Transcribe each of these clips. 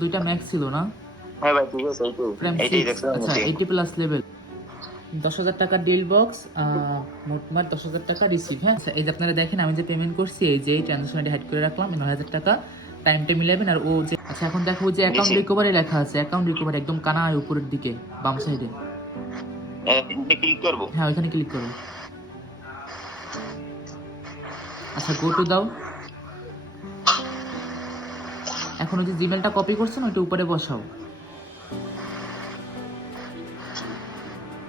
দুইটা ম্যাক্স ছিল না? হ্যাঁ ভাই ঠিক আছে, এইটাই দেখছেন। আচ্ছা 80 প্লাস লেভেল। 10,000 টাকা ডিল বক্স, মোটমাট 10,000 টাকা রিসিভ। হ্যাঁ আচ্ছা, এই যে আপনারা দেখেন আমি যে পেমেন্ট করছি, এই যে ট্রানজাকশন আইডি হাইড করে রাখলাম 9,000 টাকা। টাইমটা মিলাবেন আর ও যে আচ্ছা এখন দেখো যে অ্যাকাউন্ট রিকভারি লেখা আছে, অ্যাকাউন্ট রিকভারি একদম কানার উপরের দিকে বাম সাইডে। ক্লিক করব। হ্যাঁ ওইখানে ক্লিক করো। আচ্ছা গো টু দাও। এখন ওই যে জিমেলটা কপি করছো না ওইটা উপরে বসাও,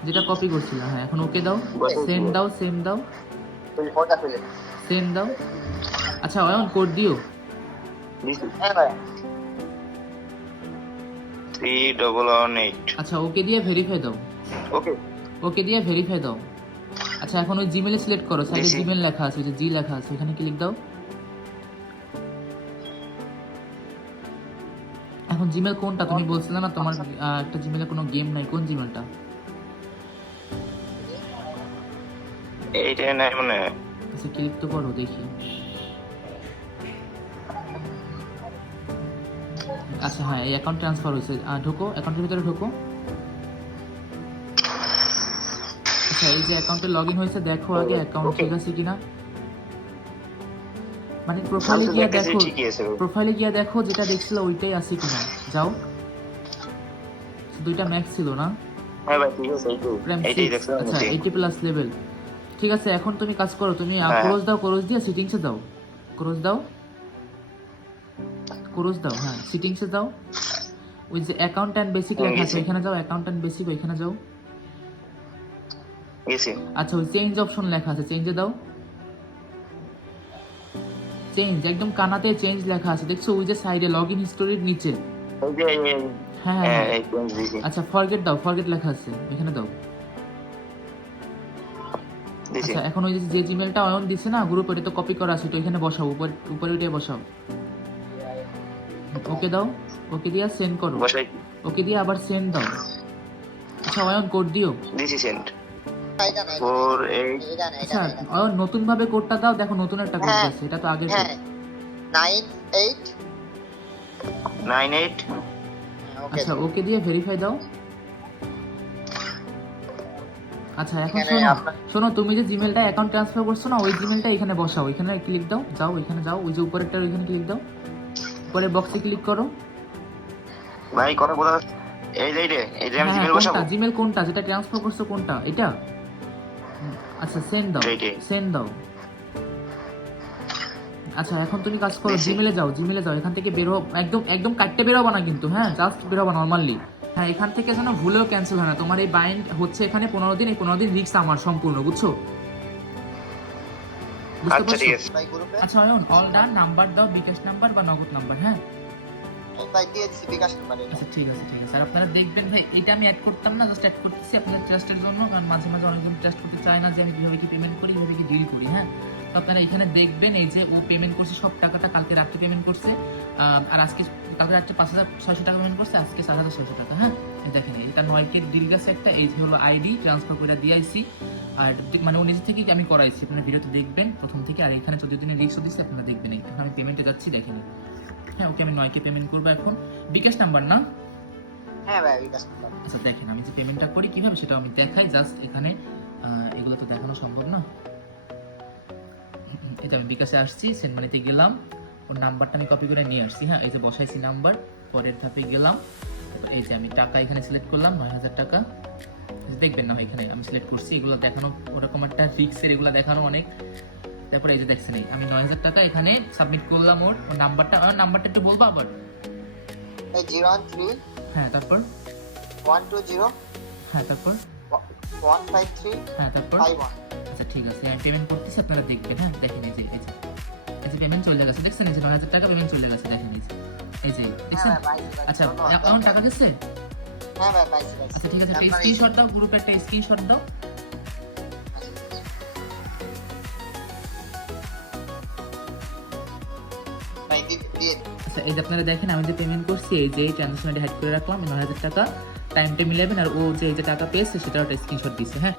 যেটা কপি করছিল। হ্যাঁ এখন ওকে দাও, সেন্ড দাও, সেন্ড দাও, সেন্ড দাও। আচ্ছা অয়ন কোড দিও। হ্যাঁ ভাই 3118। আচ্ছা ওকে দিয়ে ভেরিফাই দাও। ওকে ওকে দিয়ে ভেরিফাই দাও। আচ্ছা এখন ওই জিমেলে সিলেক্ট করো, সাইডে দিছি। জিমেল লেখা আছে, ওই যে জি লেখা আছে ওখানে ক্লিক দাও। এখন জিমেল কোনটা তুমি বলছিলে না তোমার একটা জিমেলে কোনো গেম নাই, কোন জিমেলটা? এইটা নাই মানে। আচ্ছা ক্লিক তো করো দেখি। আচ্ছা হ্যাঁ এই অ্যাকাউন্ট ট্রান্সফার হয়েছে, ঢোকো অ্যাকাউন্টের ভিতরে ঢোকো। আচ্ছা এই যে অ্যাকাউন্টে লগ ইন হয়েছে দেখো আগে অ্যাকাউন্ট ঠিক আছে কিনা, মানে প্রোফাইলে গিয়ে দেখো, প্রোফাইলে গিয়ে দেখো যেটা দেখছিল ওইটাই আছে কিনা। যাও, দুইটা ম্যাক্স ছিল না? হ্যাঁ ভাই ঠিক আছে, এইটাই দেখছেন। আচ্ছা 80 প্লাস লেভেল। ঠিক আছে এখন তুমি কাজ করো, তুমি ক্রোজ দাও, ক্রোজ দিয়ে সেটিংসে দাও, ক্রোজ দাও, ক্রোজ দাও। হ্যাঁ সেটিংসে দাও, ওই যে অ্যাকাউন্ট অ্যান্ড বেসিক লেখা আছে ওইখানে যাও, অ্যাকাউন্ট অ্যান্ড বেসিক ওইখানে যাও। গেছি। আচ্ছা ওই চেঞ্জ অপশন লেখা আছে, চেঞ্জে দাও। চেঞ্জ একদম কানাতে চেঞ্জ লেখা আছে দেখছো, ওই যে সাইডে লগ ইন হিস্টোরির নিচে। হ্যাঁ হ্যাঁ আচ্ছা ফরগেট দাও, ফরগেট লেখা আছে এখানে দাও। আচ্ছা এখন ওই যে জিমেলটা অয়ন দিছে না গ্রুপ, ওটা তো কপি করা আছে, তো এখানে বসাও, উপরে ওইটাই বসাও। ওকে দাও, ওকে দিয়ে সেন্ড করো, ওকে দিয়ে আবার সেন্ড দাও। আচ্ছা অয়ন কোড দিও। দিছি সেন্ড। আচ্ছা অয়ন নতুন ভাবে কোডটা দাও, দেখো নতুন একটা কোড আছে, এটা তো আগের কোড। 98 আচ্ছা ওকে দিয়ে ভেরিফাই দাও। আচ্ছা এখন শোনো তুমি যে জিমেলটা অ্যাকাউন্ট ট্রান্সফার করছো না ওই জিমেলটা এখানে বসাও, এখানে ক্লিক দাও, যাও এখানে যাও, ওই যে উপরেরটা ওইখানে ক্লিক দাও, পরে বক্সে ক্লিক করো। ভাই কথা বলা, এই যে আমি জিমেল বসাবো। জিমেল কোনটা যেটা ট্রান্সফার করছো কোনটা এটা? আচ্ছা সেন্ড দাও, সেন্ড দাও। আচ্ছা এখন তুমি কাজ করো, জিমেলে যাও, জিমেলে যাও, এখান থেকে বের হও, একদম একদম কাটতে বের হবা না কিন্তু, হ্যাঁ জাস্ট বের হবা নরমালি। হ্যাঁ এখান থেকে যেন ভুলেও ক্যান্সেল হয় না, তোমার এই বাইন্ড হচ্ছে এখানে 15 দিন, এই 15 দিন রিস্ক আমার সম্পূর্ণ, বুঝছো? বুঝতে পারছো? আচ্ছা অয়ন অল ডান, নাম্বার দাও, বিকাশ নাম্বার বা নগদ নাম্বার। হ্যাঁ আচ্ছা ঠিক আছে ঠিক আছে। আর আপনারা দেখবেন ভাই এটা আমি অ্যাড করতাম না, জাস্ট অ্যাড করতেছি আপনাদের ট্রাস্টের জন্য, কারণ মাঝে মাঝে অনেকজন ট্রাস্ট করতে চায় না যে আমি কিভাবে কি পেমেন্ট করি, কিভাবে কি ডিল করি। হ্যাঁ তো আপনারা এখানে দেখবেন এই যে ও পেমেন্ট করছে সব টাকাটা, কালকে রাত্রে পেমেন্ট করছে, আর আজকে কালকে রাত্রে 5,600 টাকা পেমেন্ট করছে, আজকে 7,600 টাকা। হ্যাঁ দেখেন এটা 9K ডিল গেছে একটা, এই যে হলো আইডি ট্রান্সফার করে দিয়েছি, আর মানে ও নিজে থেকেই আমি করাইছি, আপনারা ভিডিওতে দেখবেন প্রথম থেকে। আর এখানে 14 দিনের রিস্কও দিচ্ছে, আপনারা দেখবেন। এখন আমি পেমেন্টে যাচ্ছি, দেখেন। হ্যাঁ ওকে আমি 9K পেমেন্ট করবো এখন, বিকাশ নাম্বার না? হ্যাঁ ভাই বিকাশ নাম্বার। আচ্ছা দেখেন আমি যে পেমেন্টটা করি কিভাবে সেটা আমি দেখাই, জাস্ট এখানে এগুলো তো দেখানো সম্ভব না। এটা আমি বিকাশে আসছি, সেন্ড মানিতে গেলাম, ওর নাম্বারটা আমি কপি করে নিয়ে আসছি। হ্যাঁ এই যে বসাইছি নাম্বার, পরের ধাপে গেলাম, তারপর এই যে আমি টাকা এখানে সিলেক্ট করলাম 9,000 টাকা, দেখবেন না এখানে আমি সিলেক্ট করছি, এগুলো দেখানো ওরকম একটা রিক্সের, এগুলো দেখানো অনেক। তারপরে এই যে দেখছেন আমি 9,000 টাকা এখানে সাবমিট করলাম, ওর নাম্বারটা একটু বলবো আবার? 013 হ্যাঁ তারপর 120 হ্যাঁ তারপর 153 হ্যাঁ তারপর 51। আচ্ছা ঠিক আছে আমি পেমেন্ট করতেছি, আপনারা দেখবেন। হ্যাঁ দেখেন এই যে পেমেন্ট চলে গেছে, দেখছেন এই যে 9,000 টাকা পেমেন্ট চলে গেছে, দেখেন এই যে দেখছেন। আচ্ছা এখন টাকা গেছে? হ্যাঁ ভাই পাইছি। আচ্ছা ঠিক আছে একটা স্ক্রিনশট দাও, গ্রুপে একটা স্ক্রিনশট দাও। আচ্ছা এই যে আপনারা দেখেন আমি যে পেমেন্ট করছি, এই যে ট্রানজাকশন আইডি হাইড করে রাখলাম 9,000 টাকা, টাইমটা মিলাবেন আর ও যে টাকা পেয়েছে সেটাও একটা স্ক্রিনশট দিচ্ছে। হ্যাঁ